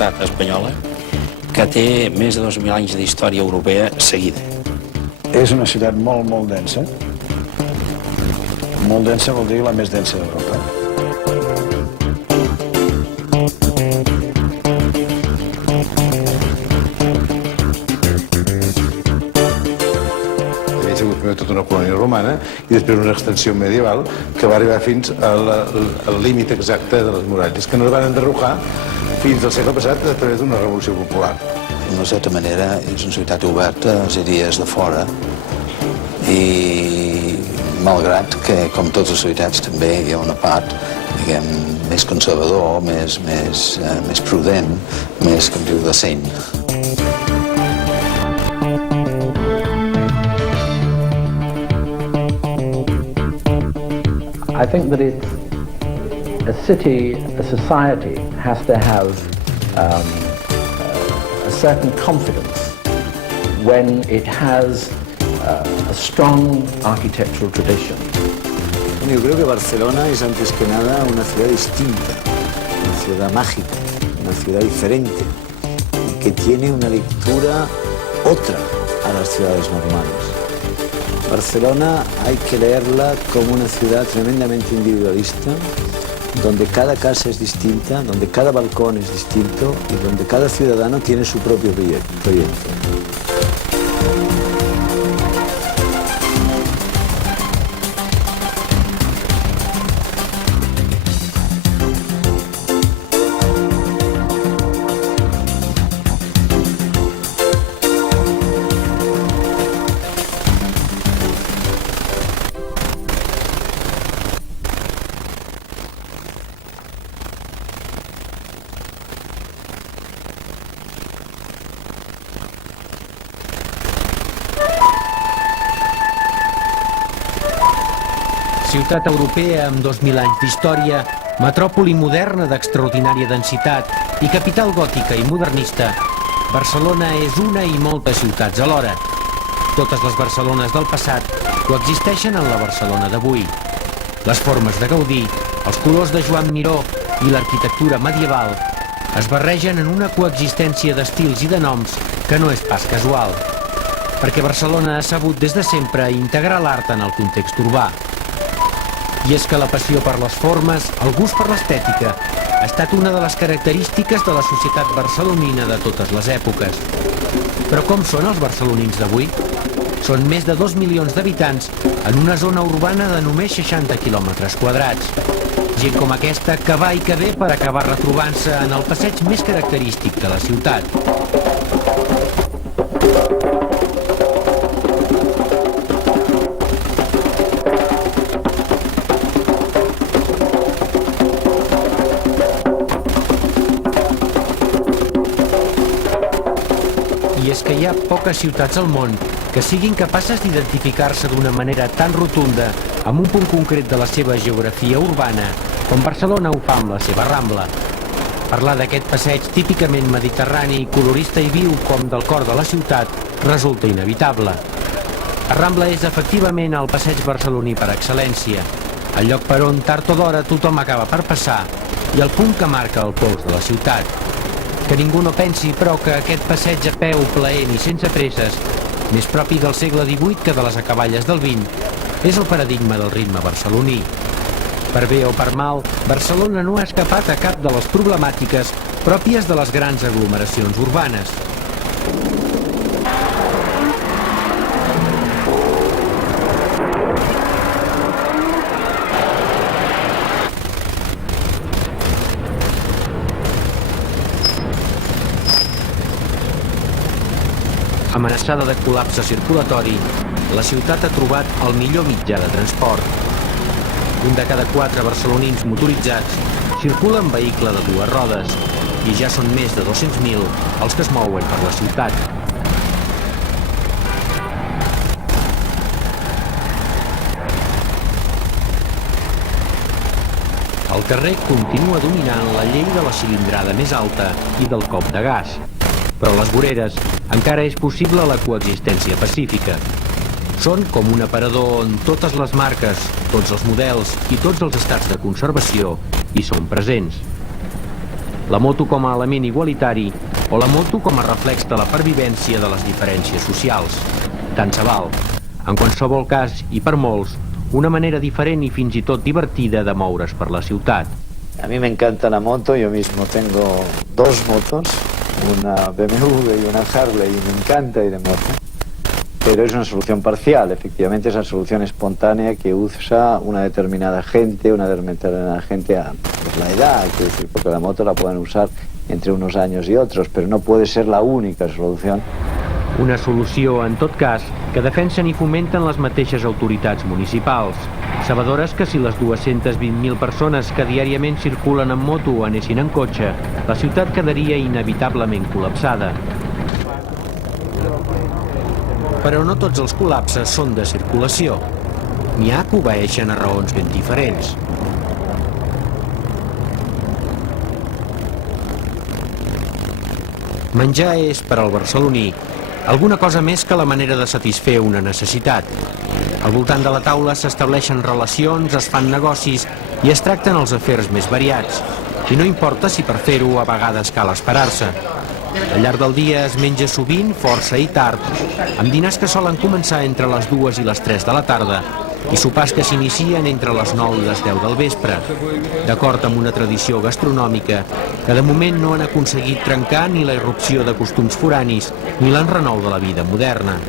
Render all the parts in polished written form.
ciutat espanyola que té més de 2.000 anys d'història europea seguida. És una ciutat molt, molt densa. Molt densa vol dir la més densa d'Europa. Havia sigut primer tota una colònia romana i després una extensió medieval que va arribar fins al límit exacte de les muralles, que no es van enderrocar fins al segle passat a través d'una revolució popular. D'una certa manera és una ciutat oberta als idees de fora i malgrat que, com totes les ciutats, també hi ha una part, diguem, més conservador, més prudent, més, com diu, decent. I think that a city, a society has to have a certain confidence when it has a strong architectural tradition. Yo creo que Barcelona es antes que nada una ciudad distinta, una ciudad mágica, una ciudad diferente, que tiene una lectura otra a las ciudades normales. Barcelona hay que leerla como una ciudad tremendamente individualista, donde cada casa es distinta, donde cada balcón es distinto y donde cada ciudadano tiene su propio proyecto. Ciutat europea amb 2.000 anys d'història, metròpoli moderna d'extraordinària densitat i capital gòtica i modernista, Barcelona és una i moltes ciutats alhora. Totes les Barcelones del passat coexisteixen en la Barcelona d'avui. Les formes de Gaudí, els colors de Joan Miró i l'arquitectura medieval es barregen en una coexistència d'estils i de noms que no és pas casual, perquè Barcelona ha sabut des de sempre integrar l'art en el context urbà. I és que la passió per les formes, el gust per l'estètica, ha estat una de les característiques de la societat barcelonina de totes les èpoques. Però com són els barcelonins d'avui? Són més de 2 milions d'habitants en una zona urbana de només 60 quilòmetres quadrats. Gent com aquesta que va i que ve per acabar retrobant-se en el passeig més característic de la ciutat. I és que hi ha poques ciutats al món que siguin capaces d'identificar-se d'una manera tan rotunda amb un punt concret de la seva geografia urbana com Barcelona ho fa amb la seva Rambla. Parlar d'aquest passeig típicament mediterrani, colorista i viu com del cor de la ciutat resulta inevitable. La Rambla és efectivament el passeig barceloní per excel·lència, el lloc per on tard o d'hora tothom acaba per passar i el punt que marca el pols de la ciutat. Que ningú no pensi, però, que aquest passeig a peu, plaent i sense presses, més propi del segle XVIII que de les acaballes del XX, és el paradigma del ritme barceloní. Per bé o per mal, Barcelona no ha escapat a cap de les problemàtiques pròpies de les grans aglomeracions urbanes. Amenaçada de col·lapse circulatori, la ciutat ha trobat el millor mitjà de transport. Un de cada 4 barcelonins motoritzats circula en vehicle de 2 rodes i ja són més de 200.000 els que es mouen per la ciutat. El carrer continua dominant la llei de la cilindrada més alta i del cop de gas, però a les voreres encara és possible la coexistència pacífica. Són com un aparador on totes les marques, tots els models i tots els estats de conservació hi són presents. la moto com a element igualitari o la moto com a reflex de la pervivència de les diferències socials. Tant se val. En qualsevol cas, i per molts, una manera diferent i fins i tot divertida de moure's per la ciutat. A mí me encanta la moto, yo mismo tengo 2 motos, una BMW y una Harley, y me encanta ir en moto. Pero es una solución parcial, efectivamente es una solución espontánea que usa una determinada gente a pues, la edad, quiero decir, porque la moto la pueden usar entre unos años y otros, pero no puede ser la única solución. Una solució, en tot cas, que defensen i fomenten les mateixes autoritats municipals, sabedores que si les 220.000 persones que diàriament circulen en moto anessin en cotxe, la ciutat quedaria inevitablement col·lapsada. Però no tots els col·lapses són de circulació. N'hi ha que obeeixen a raons ben diferents. Menjar és, per al barceloní, alguna cosa més que la manera de satisfer una necessitat. Al voltant de la taula s'estableixen relacions, es fan negocis i es tracten els afers més variats. I no importa si per fer-ho a vegades cal esperar-se. Al llarg del dia es menja sovint, força i tard, amb dinars que solen començar entre les 2 i les 3 de la tarda i sopars que s'inicien entre les 9 i les 10 del vespre, d'acord amb una tradició gastronòmica que de moment no han aconseguit trencar ni la irrupció de costums foranis ni l'enrenou de la vida moderna.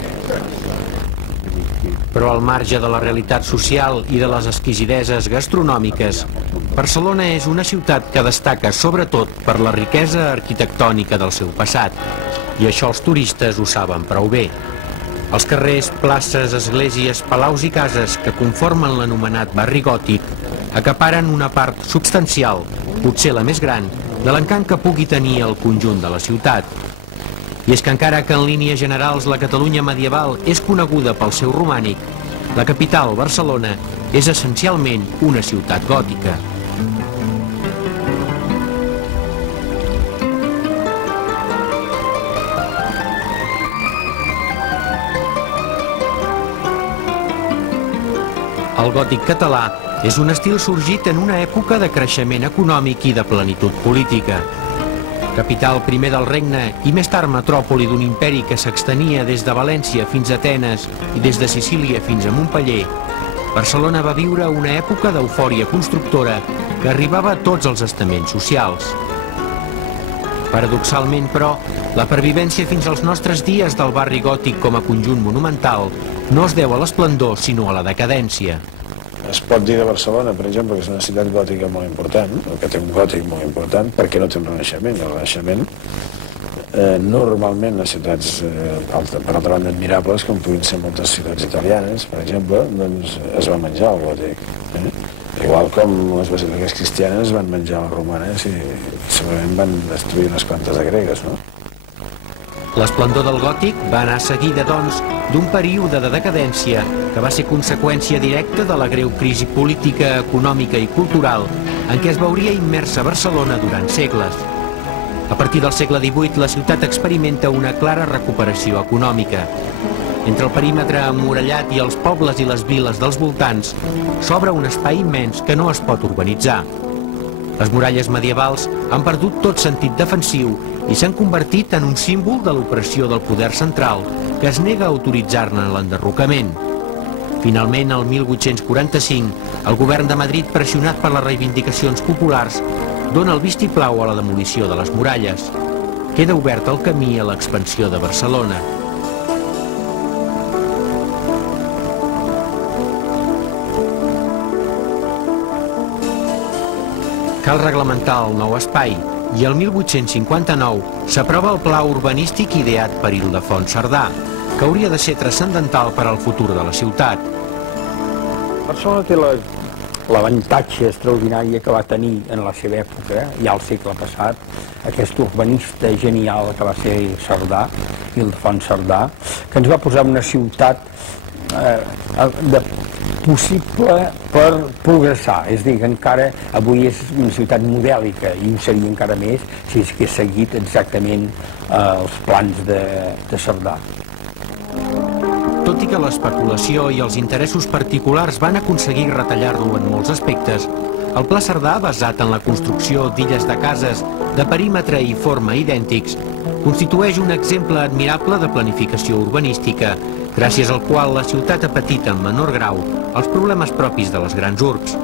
Però al marge de la realitat social i de les exquisideses gastronòmiques, Barcelona és una ciutat que destaca sobretot per la riquesa arquitectònica del seu passat, i això els turistes ho saben prou bé. Els carrers, places, esglésies, palaus i cases que conformen l'anomenat barri gòtic acaparen una part substancial, potser la més gran, de l'encant que pugui tenir el conjunt de la ciutat. I és que encara que en línies generals la Catalunya medieval és coneguda pel seu romànic, la capital, Barcelona, és essencialment una ciutat gòtica. El gòtic català és un estil sorgit en una època de creixement econòmic i de plenitud política. Capital primer del regne i més tard metròpoli d'un imperi que s'extenia des de València fins a Atenes i des de Sicília fins a Montpeller, Barcelona va viure una època d'eufòria constructora que arribava a tots els estaments socials. Paradoxalment, però, la pervivència fins als nostres dies del barri gòtic com a conjunt monumental no es deu a l'esplendor, sinó a la decadència. Es pot dir de Barcelona, per exemple, que és una ciutat gòtica molt important, o que té un gòtic molt important, perquè no té un renaixement. El renaixement, normalment, les ciutats, per altra banda, admirables, com puguin ser moltes ciutats italianes, per exemple, doncs es va menjar el gòtic. Igual com les basíliques cristianes van menjar les romanes i segurament van destruir unes quantes de gregues, no? L'esplendor del gòtic va anar seguida, doncs, d'un període de decadència que va ser conseqüència directa de la greu crisi política, econòmica i cultural en què es veuria immersa Barcelona durant segles. A partir del segle XVIII, la ciutat experimenta una clara recuperació econòmica. Entre el perímetre emmurallat i els pobles i les viles dels voltants s'obre un espai immens que no es pot urbanitzar. Les muralles medievals han perdut tot sentit defensiu i s'han convertit en un símbol de l'opressió del poder central que es nega a autoritzar-ne l'enderrocament. Finalment, el 1845, el govern de Madrid, pressionat per les reivindicacions populars, dona el vistiplau a la demolició de les muralles. Queda obert el camí a l'expansió de Barcelona. Cal reglamentar el nou espai i el 1859 s'aprova el pla urbanístic ideat per Ildefons Cerdà, que hauria de ser transcendental per al futur de la ciutat. Barcelona té l'avantatge extraordinari que va tenir en la seva època, ja al segle passat, aquest urbanista genial que va ser Cerdà, Ildefons Cerdà, que ens va posar una ciutat possible per progressar, és a dir, que encara avui és una ciutat modèlica i ho seria encara més si hagués seguit exactament els plans de Cerdà. Tot i que l'especulació i els interessos particulars van aconseguir retallar-lo en molts aspectes, El Pla Cerdà, basat en la construcció d'illes de cases de perímetre i forma idèntics, constitueix un exemple admirable de planificació urbanística, gràcies al qual la ciutat ha patit en menor grau els problemes propis de les grans urbs.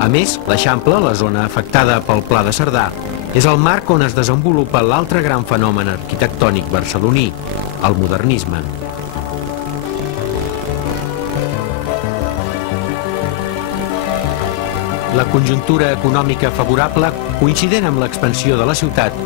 A més, l'Eixample, la zona afectada pel Pla de Cerdà, és el marc on es desenvolupa l'altre gran fenomen arquitectònic barceloní, el modernisme. La conjuntura econòmica favorable, coincident amb l'expansió de la ciutat,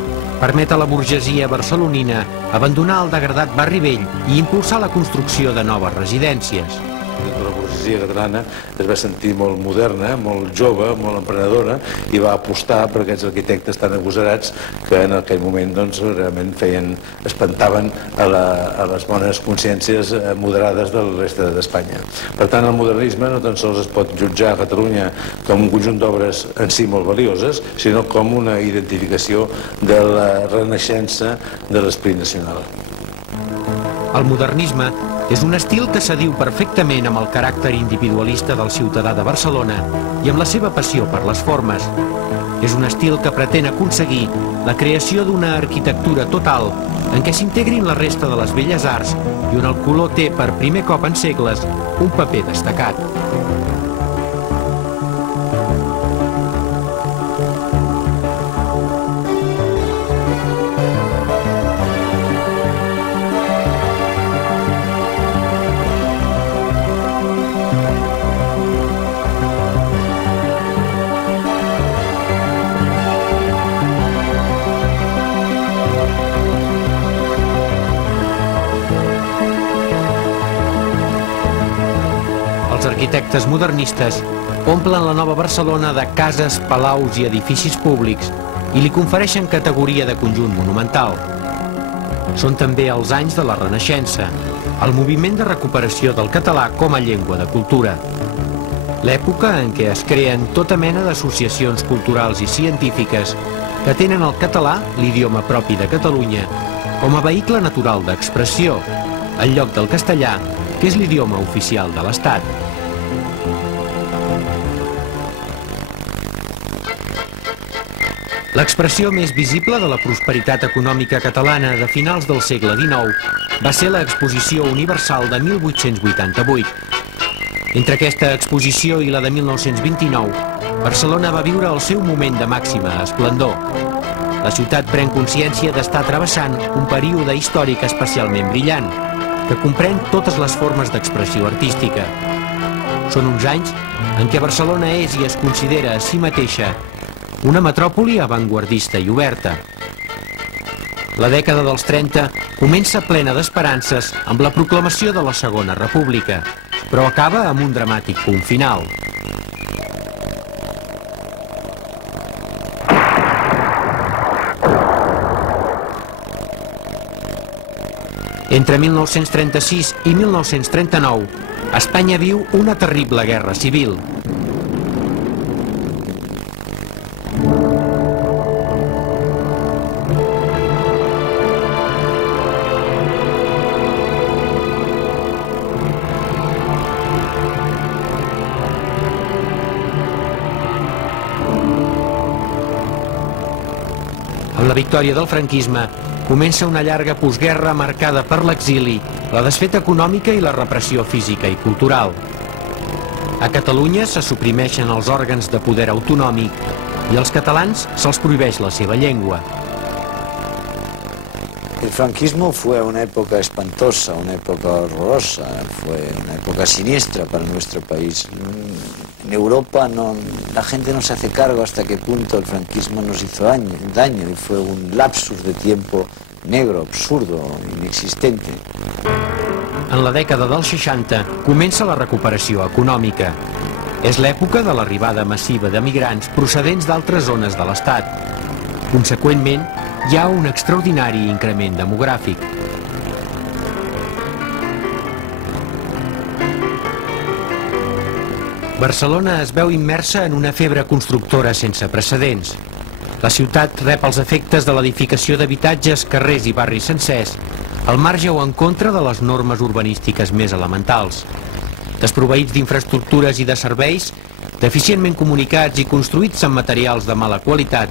permet a la burgesia barcelonina abandonar el degradat barri vell i impulsar la construcció de noves residències. La burgesia catalana es va sentir molt moderna, molt jove, molt emprenedora i va apostar per aquests arquitectes tan agosarats que en aquell moment realment espantaven a les bones consciències moderades de la resta d'Espanya. Per tant, el modernisme no tan sols es pot jutjar a Catalunya com un conjunt d'obres en si molt valioses, sinó com una identificació de la renaixença de l'esperit nacional. El modernisme és un estil que s'adiu perfectament amb el caràcter individualista del ciutadà de Barcelona i amb la seva passió per les formes. És un estil que pretén aconseguir la creació d'una arquitectura total en què s'integrin la resta de les belles arts i on el color té per primer cop en segles un paper destacat. Els arquitectes modernistes omplen la nova Barcelona de cases, palaus i edificis públics i li confereixen categoria de conjunt monumental. Són també els anys de la Renaixença, el moviment de recuperació del català com a llengua de cultura. L'època en què es creen tota mena d'associacions culturals i científiques que tenen el català, l'idioma propi de Catalunya, com a vehicle natural d'expressió, en lloc del castellà, que és l'idioma oficial de l'Estat. L'expressió més visible de la prosperitat econòmica catalana de finals del segle XIX va ser l'Exposició Universal de 1888. Entre aquesta exposició i la de 1929, Barcelona va viure el seu moment de màxima esplendor. La ciutat pren consciència d'estar travessant un període històric especialment brillant, que comprèn totes les formes d'expressió artística. Són uns anys en què Barcelona és i es considera a si mateixa una metròpoli avantguardista i oberta. La dècada dels 30 comença plena d'esperances amb la proclamació de la Segona República, però acaba amb un dramàtic punt final. Entre 1936 i 1939, Espanya viu una terrible guerra civil. Amb la victòria del franquisme, comença una llarga postguerra marcada per l'exili, la desfeta econòmica i la repressió física i cultural. A Catalunya se suprimeixen els òrgans de poder autonòmic i als catalans se'ls prohibeix la seva llengua. El franquismo fue una época espantosa, una época horrorosa, fue una época siniestra para nuestro país. En Europa la gente no se hace cargo hasta qué punto el franquismo nos hizo daño y fue un lapsus de tiempo negro, absurdo, inexistente. En la dècada dels 60 comença la recuperació econòmica. És l'època de l'arribada massiva de migrants procedents d'altres zones de l'Estat. Conseqüentment, hi ha un extraordinari increment demogràfic. Barcelona es veu immersa en una febre constructora sense precedents. La ciutat rep els efectes de l'edificació d'habitatges, carrers i barris sencers, al marge o en contra de les normes urbanístiques més elementals. Desproveïts d'infraestructures i de serveis, deficientment comunicats i construïts amb materials de mala qualitat,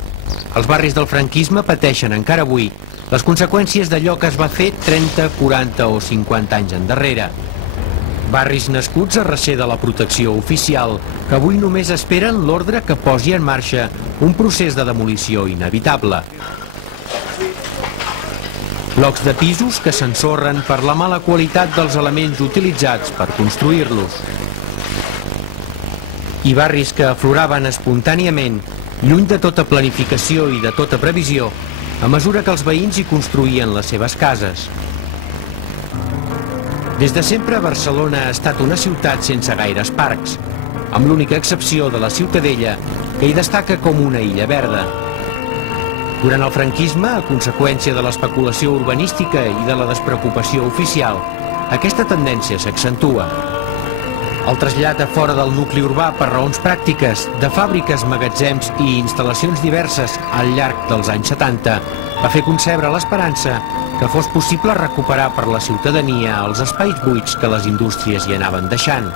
els barris del franquisme pateixen encara avui les conseqüències d'allò que es va fer 30, 40 o 50 anys endarrere. Barris nascuts a recer de la protecció oficial, que avui només esperen l'ordre que posi en marxa un procés de demolició inevitable. Blocs de pisos que s'ensorren per la mala qualitat dels elements utilitzats per construir-los. I barris que afloraven espontàniament, lluny de tota planificació i de tota previsió, a mesura que els veïns hi construïen les seves cases. Des de sempre, Barcelona ha estat una ciutat sense gaires parcs, amb l'única excepció de la Ciutadella, que hi destaca com una illa verda. Durant el franquisme, a conseqüència de l'especulació urbanística i de la despreocupació oficial, aquesta tendència s'accentua. El trasllat a fora del nucli urbà per raons pràctiques de fàbriques, magatzems i instal·lacions diverses al llarg dels anys 70 va fer concebre l'esperança que fos possible recuperar per la ciutadania els espais buits que les indústries hi anaven deixant.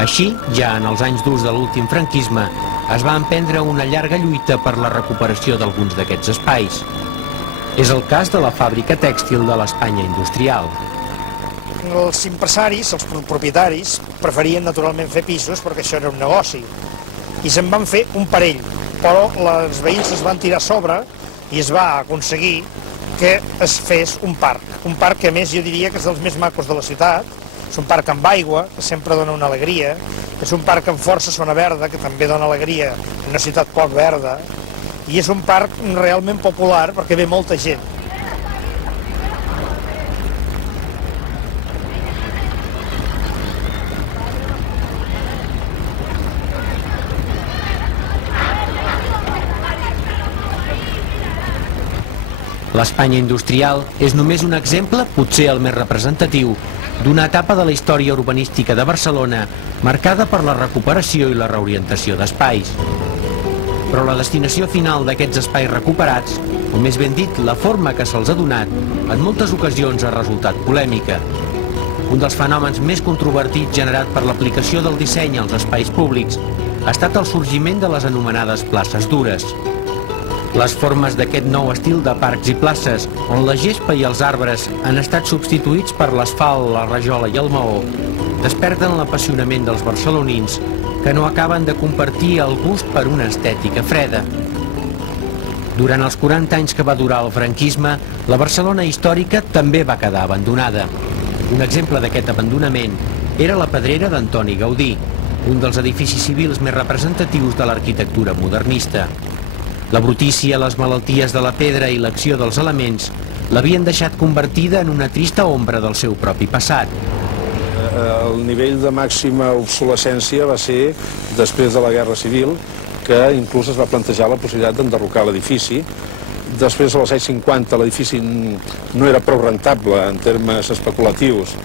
Així, ja en els anys durs de l'últim franquisme, es va emprendre una llarga lluita per la recuperació d'alguns d'aquests espais. És el cas de la fàbrica tèxtil de l'Espanya industrial. Els empresaris, els propietaris, preferien naturalment fer pisos perquè això era un negoci. I se'n van fer un parell, però els veïns es van tirar a sobre i es va aconseguir que es fes un parc que a més jo diria que és dels més macos de la ciutat. És un parc amb aigua, que sempre dona una alegria, és un parc amb força zona verda, que també dona alegria en una ciutat poc verda, i és un parc realment popular perquè ve molta gent. L'Espanya industrial és només un exemple, potser el més representatiu, d'una etapa de la història urbanística de Barcelona marcada per la recuperació i la reorientació d'espais. Però la destinació final d'aquests espais recuperats, o més ben dit, la forma que se'ls ha donat, en moltes ocasions ha resultat polèmica. Un dels fenòmens més controvertits generat per l'aplicació del disseny als espais públics ha estat el sorgiment de les anomenades places dures. Les formes d'aquest nou estil de parcs i places, on la gespa i els arbres han estat substituïts per l'asfalt, la rajola i el maó, desperten l'apassionament dels barcelonins, que no acaben de compartir el gust per una estètica freda. Durant els 40 anys que va durar el franquisme, la Barcelona històrica també va quedar abandonada. Un exemple d'aquest abandonament era la Pedrera d'Antoni Gaudí, un dels edificis civils més representatius de l'arquitectura modernista. La brutícia, les malalties de la pedra i l'acció dels elements l'havien deixat convertida en una trista ombra del seu propi passat. El nivell de màxima obsolescència va ser després de la Guerra Civil, que inclús es va plantejar la possibilitat d'enderrocar l'edifici. Després, als anys 50, l'edifici no era prou rentable en termes especulatius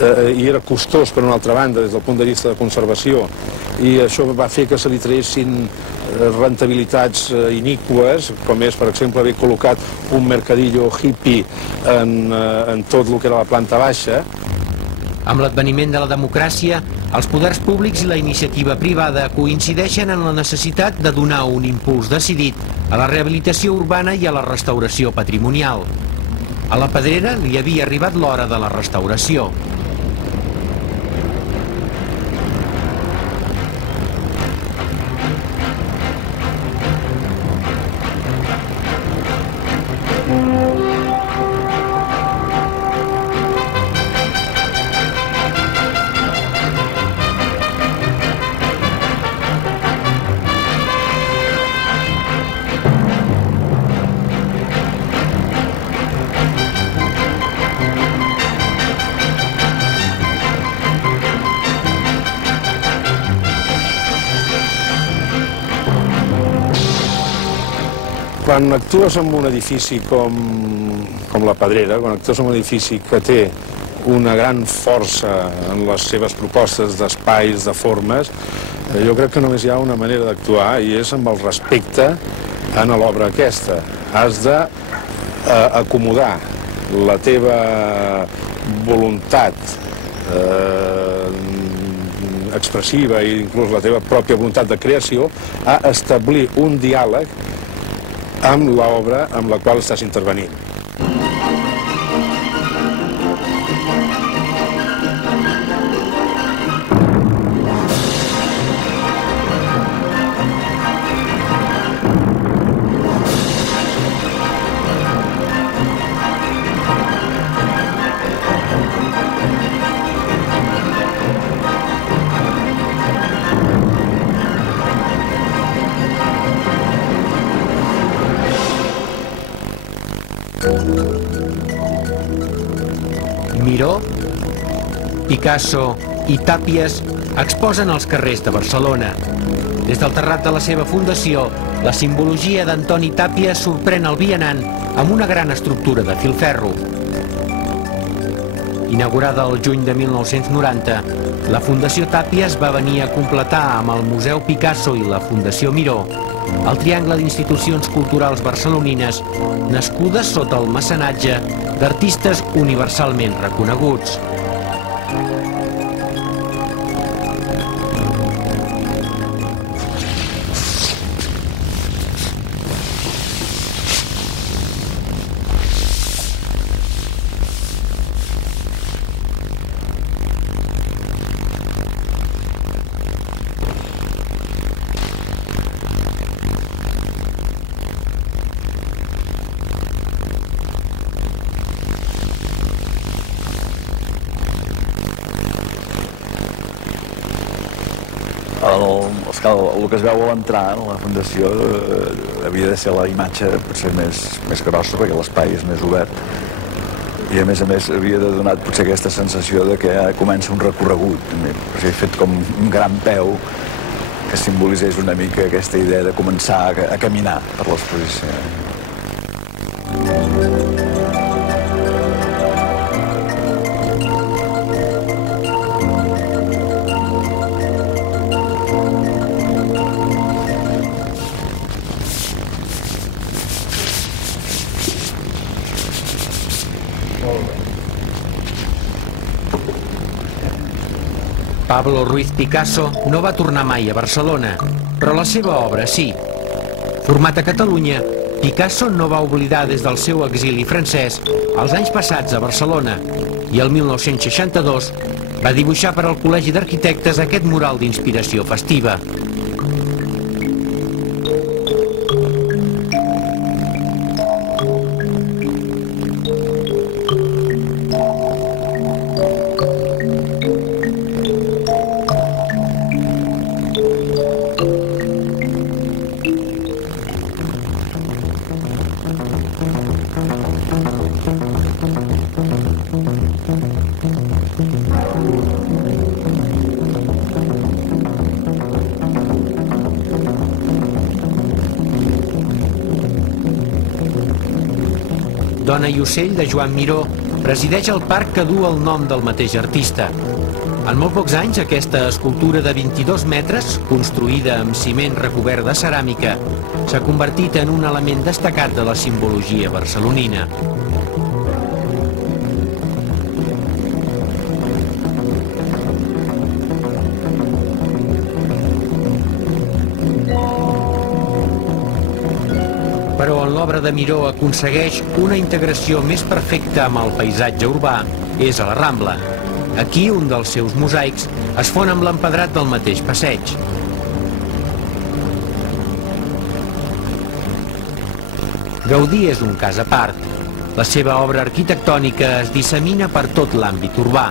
i era costós, per una altra banda, des del punt de vista de conservació, i això va fer que se li traguessin rentabilitats iníques, com és, per exemple, haver col·locat un mercadillo hippie en tot el que era la planta baixa. Amb l'adveniment de la democràcia, els poders públics i la iniciativa privada coincideixen en la necessitat de donar un impuls decidit a la rehabilitació urbana i a la restauració patrimonial. A la Pedrera li havia arribat l'hora de la restauració. Quan actues en un edifici com la Pedrera, quan actues en un edifici que té una gran força en les seves propostes d'espais, de formes, jo crec que només hi ha una manera d'actuar i és amb el respecte a l'obra aquesta. Has d'acomodar la teva voluntat expressiva i inclús la teva pròpia voluntat de creació, a establir un diàleg amb l'obra amb la qual estàs intervenint. Miró, Picasso i Tàpies exposen als carrers de Barcelona. Des del terrat de la seva fundació, la simbologia d'Antoni Tàpies sorprèn el vianant amb una gran estructura de filferro. Inaugurada el juny de 1990, la Fundació Tàpies va venir a completar amb el Museu Picasso i la Fundació Miró el triangle d'institucions culturals barcelonines nascudes sota el mecenatge d'artistes universalment reconeguts. El que es veu a l'entrar a la fundació havia de ser la imatge potser més grossa, perquè l'espai és més obert, i a més havia de donar potser aquesta sensació de que comença un recorregut, també, fet com un gran peu que simbolitzés una mica aquesta idea de començar a caminar per l'exposició. Pablo Ruiz Picasso no va tornar mai a Barcelona, però la seva obra sí. Format a Catalunya, Picasso no va oblidar des del seu exili francès els anys passats a Barcelona i el 1962 va dibuixar per al Col·legi d'Arquitectes aquest mural d'inspiració festiva. Dona i ocell de Joan Miró presideix el parc que du el nom del mateix artista. En molt pocs anys, aquesta escultura de 22 metres, construïda amb ciment recobert de ceràmica, s'ha convertit en un element destacat de la simbologia barcelonina. Però on l'obra de Miró aconsegueix una integració més perfecta amb el paisatge urbà és a la Rambla. Aquí, un dels seus mosaics es fon amb l'empedrat del mateix passeig. Gaudí és un cas a part. La seva obra arquitectònica es dissemina per tot l'àmbit urbà.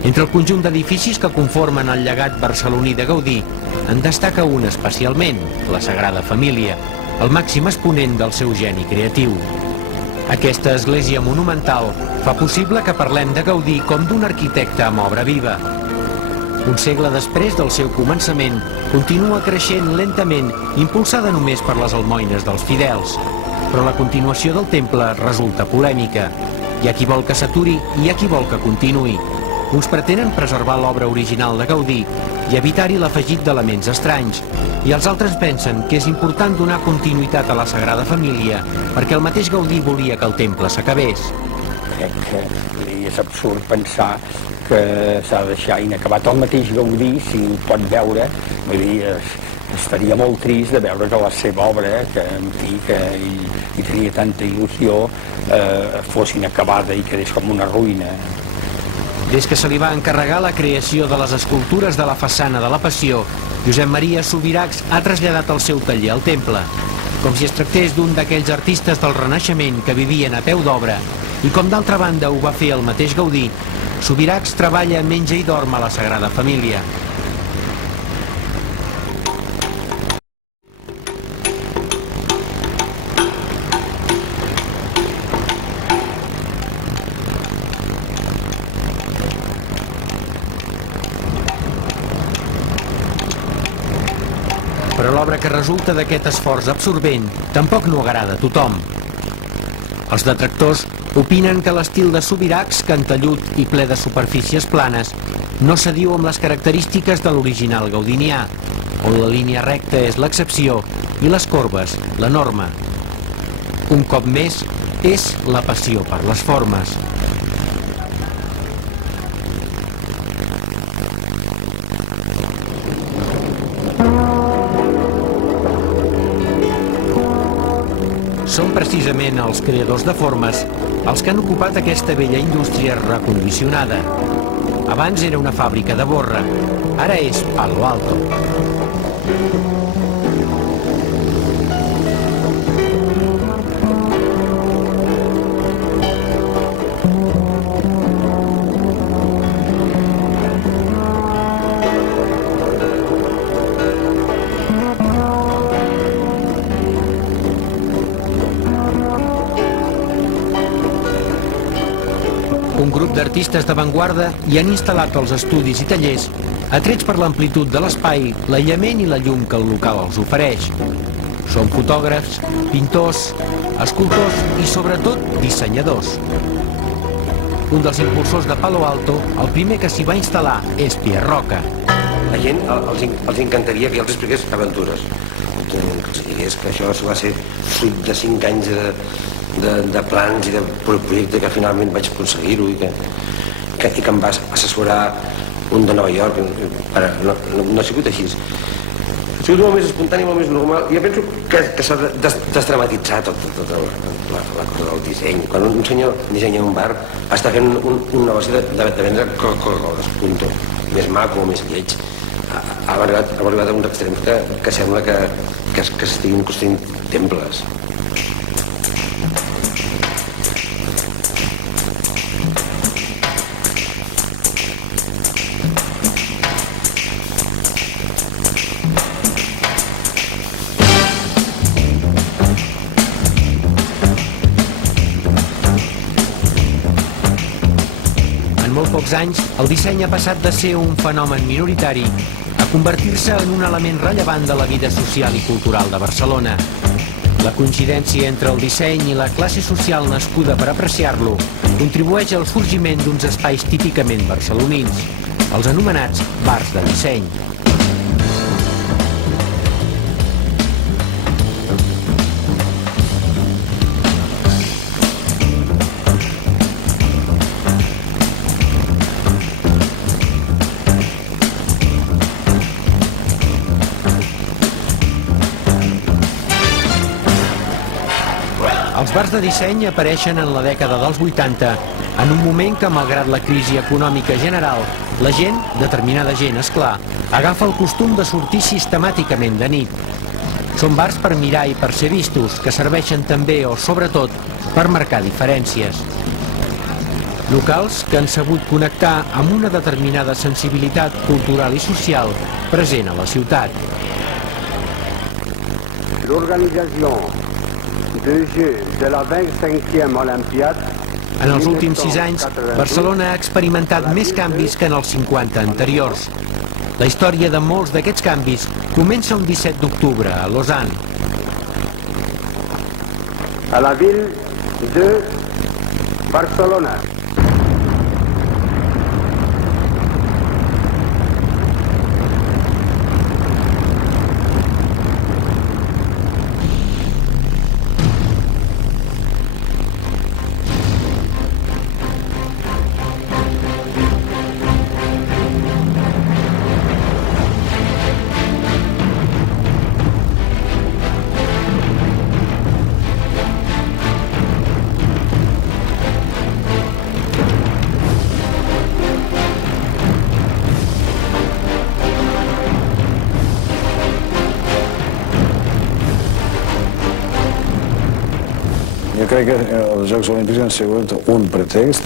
Entre el conjunt d'edificis que conformen el llegat barceloní de Gaudí, en destaca un especialment, la Sagrada Família, el màxim exponent del seu geni creatiu. Aquesta església monumental fa possible que parlem de Gaudí com d'un arquitecte amb obra viva. Un segle després del seu començament, continua creixent lentament, impulsada només per les almoines dels fidels. Però la continuació del temple resulta polèmica. Hi ha qui vol que s'aturi i hi ha qui vol que continuï. Uns pretenen preservar l'obra original de Gaudí i evitar-hi l'afegit d'elements estranys, i els altres pensen que és important donar continuïtat a la Sagrada Família perquè el mateix Gaudí volia que el temple s'acabés. Crec que és absurd pensar que s'ha de deixar inacabat. El mateix Gaudí, si ho pot veure, vull dir, estaria molt trist de veure que la seva obra, que en fi, que hi tenia tanta il·lusió, fos inacabada i quedés com una ruïna. Des que se li va encarregar la creació de les escultures de la façana de la Passió, Josep Maria Subirachs ha traslladat el seu taller al temple, com si es tractés d'un d'aquells artistes del Renaixement que vivien a peu d'obra, i com d'altra banda ho va fer el mateix Gaudí, Subirachs treballa, menja i dorm a la Sagrada Família. Però l'obra que resulta d'aquest esforç absorbent tampoc no agrada a tothom. Els detractors opinen que l'estil de Subirachs, cantellut i ple de superfícies planes, no s'adiu amb les característiques de l'original gaudinià, on la línia recta és l'excepció i les corbes, la norma. Un cop més, és la passió per les formes. Són precisament els creadors de formes els que han ocupat aquesta vella indústria recondicionada. Abans era una fàbrica de borra, ara és Palo Alto. Un grup d'artistes d'avantguarda hi han instal·lat els estudis i tallers, atrets per l'amplitud de l'espai, l'aïllament i la llum que el local els ofereix. Són fotògrafs, pintors, escultors i, sobretot, dissenyadors. Un dels impulsors de Palo Alto, el primer que s'hi va instal·lar, és Pierre Roca. La gent els encantaria que els expliqués aventures. Que els digués que això va ser fruit de 5 anys de plans i de projecte que finalment vaig aconseguir-ho i que em va assessorar un de Nova York. No ha sigut així. Ha sigut molt més espontani, molt més normal. Jo penso que s'ha de desdramatitzar tota la cosa del disseny. Quan un senyor dissenya un bar està fent un negoci de vendre Coca-Coles, punto. Més maco, més lleig. Ha arribat a uns extrems que sembla que s'estiguin construint temples. Pocs anys, el disseny ha passat de ser un fenomen minoritari a convertir-se en un element rellevant de la vida social i cultural de Barcelona. La coincidència entre el disseny i la classe social nascuda per apreciar-lo contribueix al sorgiment d'uns espais típicament barcelonins, els anomenats bars de disseny. Els bars de disseny apareixen en la dècada dels 80, en un moment que, malgrat la crisi econòmica general, la gent, determinada gent, esclar, agafa el costum de sortir sistemàticament de nit. Són bars per mirar i per ser vistos, que serveixen també, o sobretot, per marcar diferències. Locals que han sabut connectar amb una determinada sensibilitat cultural i social present a la ciutat. L'organització de la 25e Olympiade. En els últims 6 anys, Barcelona ha experimentat més canvis que en els 50 anteriors. La història de molts d'aquests canvis comença un 17 d'octubre a Lausanne. A la ville de Barcelona. crec que els Jocs Olímpics han sigut un pretext,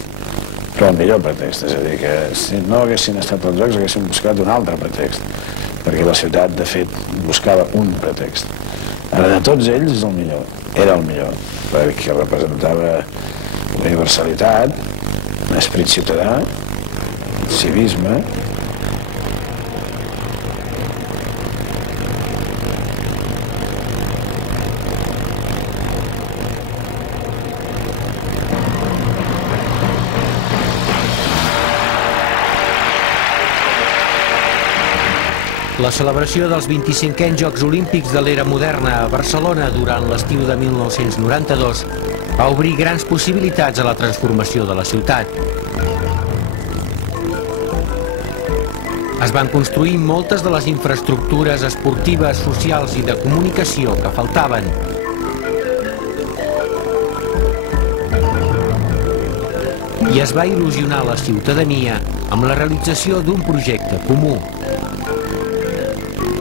però el millor pretext, és a dir, que si no haguessin estat els Jocs haguessin buscat un altre pretext, perquè la ciutat, de fet, buscava un pretext. Ara, de tots ells, és el millor, era el millor, perquè representava universalitat, esperit ciutadà, civisme. La celebració dels 25è Jocs Olímpics de l'era moderna a Barcelona durant l'estiu de 1992 va obrir grans possibilitats a la transformació de la ciutat. Es van construir moltes de les infraestructures esportives, socials i de comunicació que faltaven. I es va il·lusionar la ciutadania amb la realització d'un projecte comú.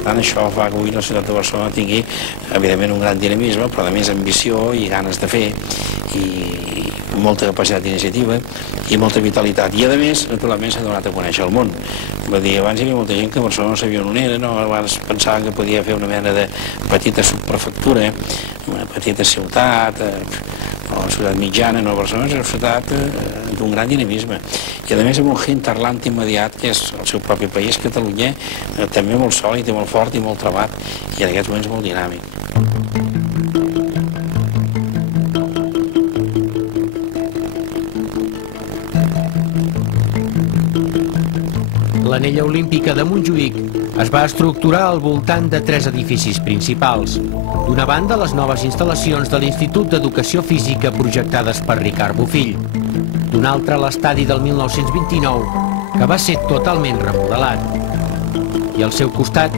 Per tant, això fa que avui la ciutat de Barcelona tingui, evidentment, un gran dinamisme, però a més ambició i ganes de fer, i molta capacitat d'iniciativa i molta vitalitat. I a més, naturalment, s'ha donat a conèixer el món. Va dir, abans hi havia molta gent que a Barcelona no sabia on era, no? Abans pensaven que podia fer una mena de petita subprefectura, una petita ciutat, o una ciutat mitjana, no? Barcelona és una ciutat d'un gran dinamisme. I a més amb un hinterland immediat, que és el seu propi país, Catalunya, també molt sòlid i molt fort i molt trebat, i en aquests moments molt dinàmic. L'anella olímpica de Montjuïc es va estructurar al voltant de 3 edificis principals. D'una banda, les noves instal·lacions de l'Institut d'Educació Física projectades per Ricard Bofill. D'una altra, l'estadi del 1929, que va ser totalment remodelat. I al seu costat,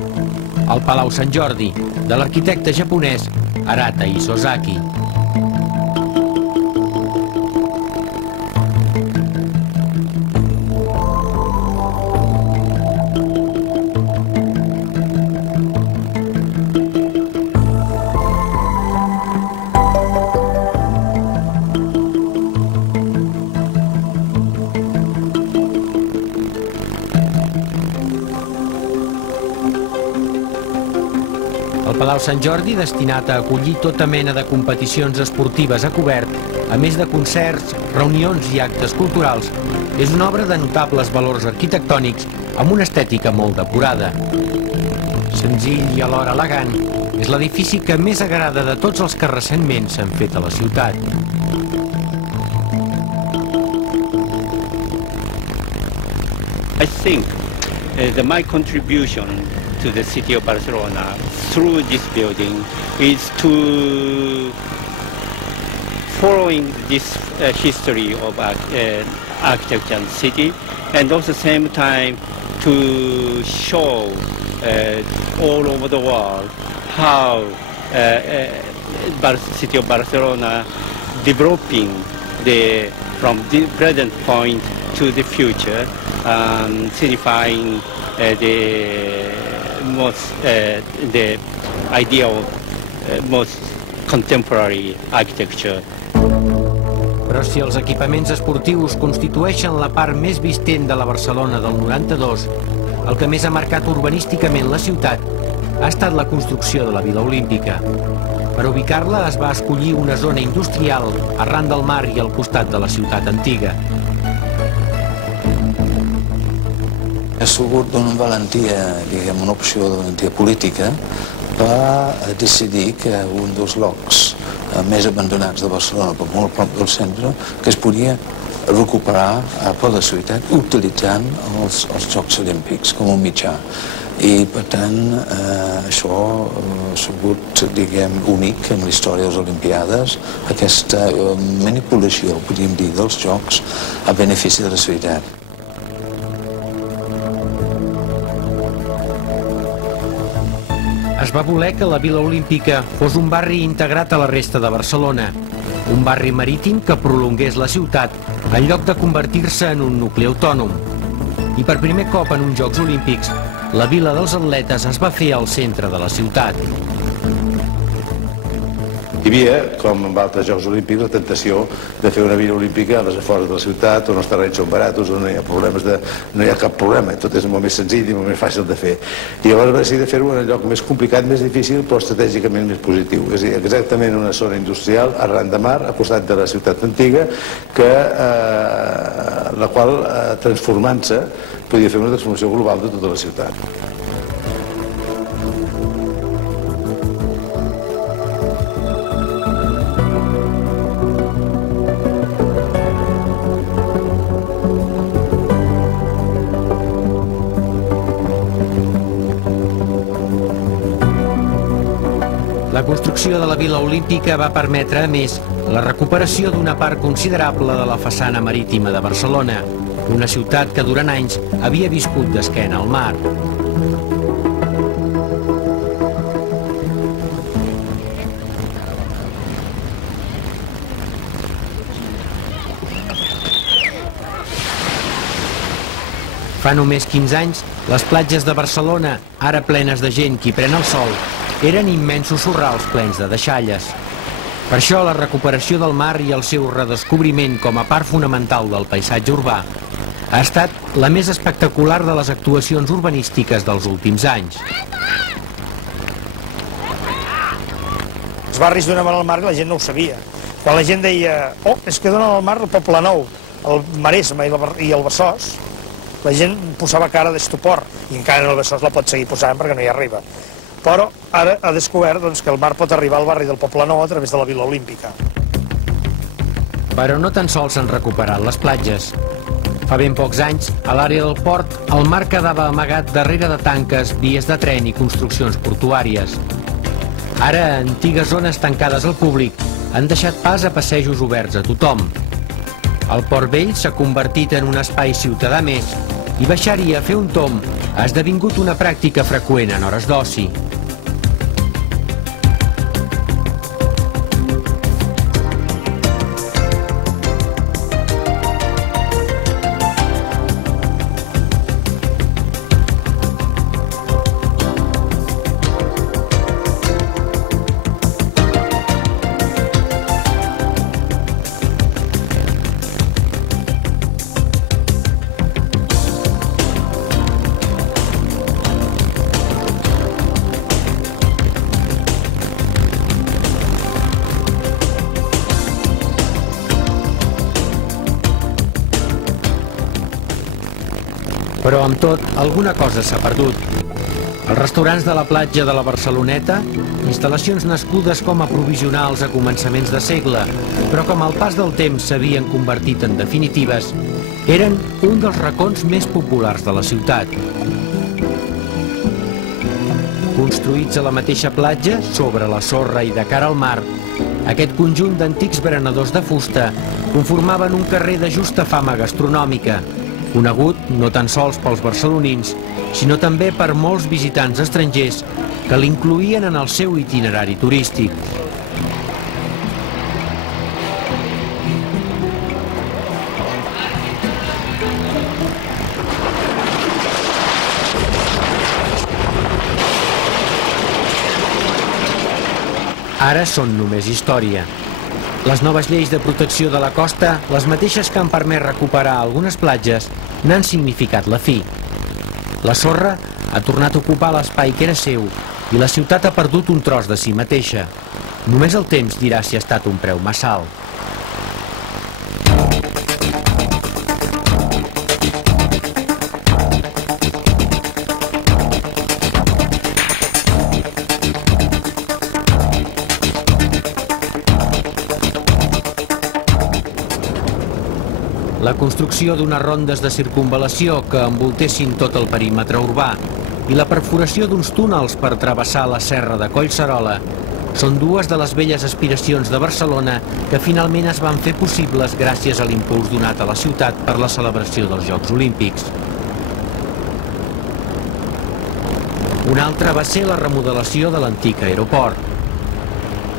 el Palau Sant Jordi, de l'arquitecte japonès Arata Isozaki. El Palau Sant Jordi, destinat a acollir tota mena de competicions esportives a cobert, a més de concerts, reunions i actes culturals, és una obra de notables valors arquitectònics amb una estètica molt depurada. Senzill i alhora elegant, és l'edifici que més agrada de tots els que recentment s'han fet a la ciutat. I think my contribution to the city of Barcelona through this building is to following this history of architecture and city, and also at the same time to show all over the world how city of Barcelona developing from the present point to the future, signifying the ideal, most contemporary architecture. Però si els equipaments esportius constitueixen la part més vistent de la Barcelona del 92, el que més ha marcat urbanísticament la ciutat ha estat la construcció de la Vila Olímpica. Per ubicar-la es va escollir una zona industrial arran del mar i al costat de la ciutat antiga. Ha sigut d'una valentia, diguem, una opció de valentia política, va decidir que un dels llocs més abandonats de Barcelona, per molt prop del centre, que es podia recuperar per la ciutat utilitzant els Jocs Olímpics com un mitjà. I, per tant, això ha sigut, diguem, únic en la història de les Olimpiades, aquesta manipulació, podríem dir, dels Jocs a benefici de la ciutat. Es va voler que la Vila Olímpica fos un barri integrat a la resta de Barcelona, un barri marítim que prolongués la ciutat en lloc de convertir-se en un nucli autònom. I per primer cop en uns Jocs Olímpics, la Vila dels Atletes es va fer al centre de la ciutat. Hi havia, com amb altres Jocs Olímpics, la tentació de fer una Vila Olímpica a les afores de la ciutat, on els terrenys són baratos, on no hi ha cap problema, tot és molt més senzill i molt més fàcil de fer. I llavors va decidir fer-ho en un lloc més complicat, més difícil, però estratègicament més positiu. És a dir, exactament en una zona industrial, arran de mar, a costat de la ciutat antiga, la qual, transformant-se, podia fer una transformació global de tota la ciutat. La construcció de la Vila Olímpica va permetre, a més, la recuperació d'una part considerable de la façana marítima de Barcelona, una ciutat que durant anys havia viscut d'esquena al mar. Fa només 15 anys, les platges de Barcelona, ara plenes de gent qui pren el sol, eren immensos sorrals plens de deixalles. Per això la recuperació del mar i el seu redescobriment com a part fonamental del paisatge urbà ha estat la més espectacular de les actuacions urbanístiques dels últims anys. Els barris donaven al mar i la gent no ho sabia. Quan la gent deia, oh, és que donen al mar el Poblenou, el Maresme i el Besòs, la gent posava cara d'estupor, i encara en el Besòs la pot seguir posant perquè no hi arriba. Però ara ha descobert que el mar pot arribar al barri del Poblenou a través de la Vila Olímpica. Però no tan sols s'han recuperat les platges. Fa ben pocs anys, a l'àrea del port, el mar quedava amagat darrere de tanques, vies de tren i construccions portuàries. Ara, antigues zones tancades al públic han deixat pas a passejos oberts a tothom. El Port Vell s'ha convertit en un espai ciutadà més i baixar-hi a fer un tomb ha esdevingut una pràctica freqüent en hores d'oci. Però amb tot, alguna cosa s'ha perdut. Els restaurants de la platja de la Barceloneta, instal·lacions nascudes com a provisionals a començaments de segle, però com al pas del temps s'havien convertit en definitives, eren un dels racons més populars de la ciutat. Construïts a la mateixa platja, sobre la sorra i de cara al mar, aquest conjunt d'antics berenadors de fusta conformaven un carrer de justa fama gastronòmica, conegut no tan sols pels barcelonins, sinó també per molts visitants estrangers que l'incloïen en el seu itinerari turístic. Ara són només història. Les noves lleis de protecció de la costa, les mateixes que han permès recuperar algunes platges, n'han significat la fi. La sorra ha tornat a ocupar l'espai que era seu i la ciutat ha perdut un tros de si mateixa. Només el temps dirà si ha estat un preu massa alt. La construcció d'unes rondes de circunvalació que envoltessin tot el perímetre urbà i la perforació d'uns túnels per travessar la serra de Collserola són dues de les velles aspiracions de Barcelona que finalment es van fer possibles gràcies a l'impuls donat a la ciutat per la celebració dels Jocs Olímpics. Una altra va ser la remodelació de l'antic aeroport.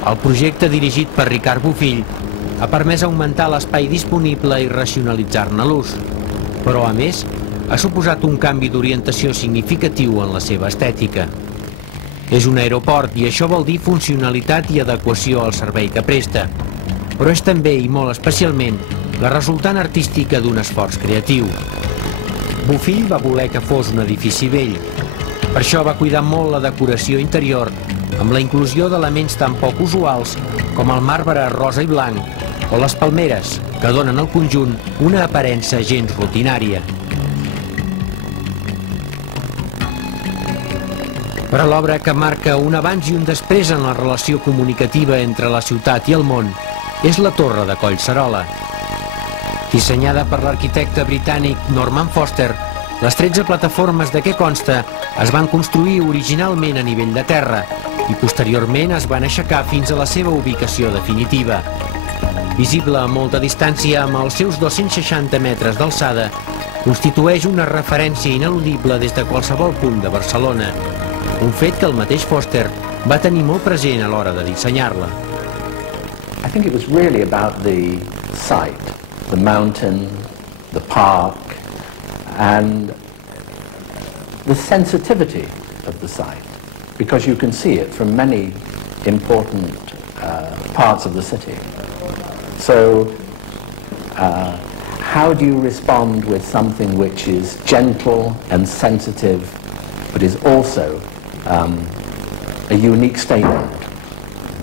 El projecte dirigit per Ricard Bofill ha permès augmentar l'espai disponible i racionalitzar-ne l'ús, però a més ha suposat un canvi d'orientació significatiu en la seva estètica. És un aeroport i això vol dir funcionalitat i adequació al servei que presta. Però és també, i molt especialment, la resultant artística d'un esforç creatiu. Bofill va voler que fos un edifici vell. Per això va cuidar molt la decoració interior, amb la inclusió d'elements tan poc usuals com el marbre rosa i blanc o les palmeres, que donen al conjunt una aparença gens rutinària. Però l'obra que marca un abans i un després en la relació comunicativa entre la ciutat i el món és la Torre de Collserola. Dissenyada per l'arquitecte britànic Norman Foster, les 13 plataformes de què consta es van construir originalment a nivell de terra i posteriorment es van aixecar fins a la seva ubicació definitiva. Visible a molta distància amb els seus 260 metres d'alçada, constitueix una referència ineludible des de qualsevol punt de Barcelona, un fet que el mateix Foster va tenir molt present a l'hora de dissenyar-la. I think it was really about the site, the mountain, the park, and the sensitivity of the site, because you can see it from many important parts of the city. So, how do you respond with something which is gentle and sensitive, but is also a unique statement,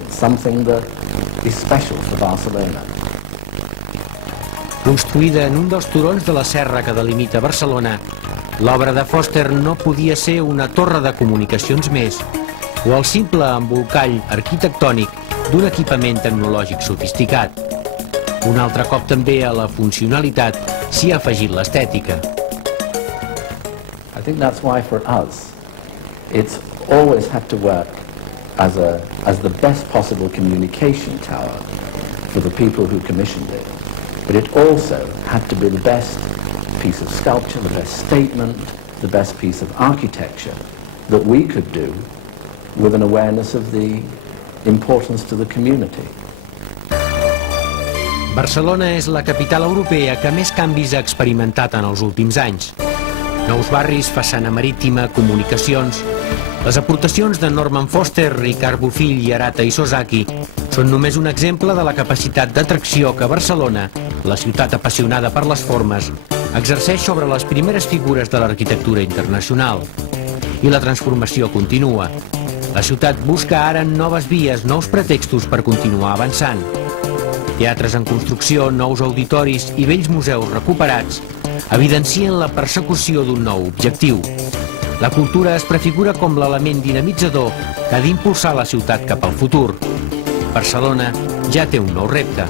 something that is special for Barcelona? Construïda en un dels turons de la serra que delimita Barcelona, l'obra de Foster no podia ser una torre de comunicacions més o el simple embolcall arquitectònic d'un equipament tecnològic sofisticat. Un altre cop també a la funcionalitat s'hi ha afegit l'estètica. I think that's why for us it's always had to work as the best possible communication tower for the people who commissioned it. But it also had to be the best piece of sculpture, the best statement, the best piece of architecture that we could do with an awareness of the importance to the community. Barcelona és la capital europea que més canvis ha experimentat en els últims anys. Nous barris, façana marítima, comunicacions... Les aportacions de Norman Foster, Ricard Bofill i Arata Isozaki són només un exemple de la capacitat d'atracció que Barcelona, la ciutat apassionada per les formes, exerceix sobre les primeres figures de l'arquitectura internacional. I la transformació continua. La ciutat busca ara noves vies, nous pretextos per continuar avançant. Teatres en construcció, nous auditoris i vells museus recuperats evidencien la persecució d'un nou objectiu. La cultura es prefigura com l'element dinamitzador que ha d'impulsar la ciutat cap al futur. Barcelona ja té un nou repte.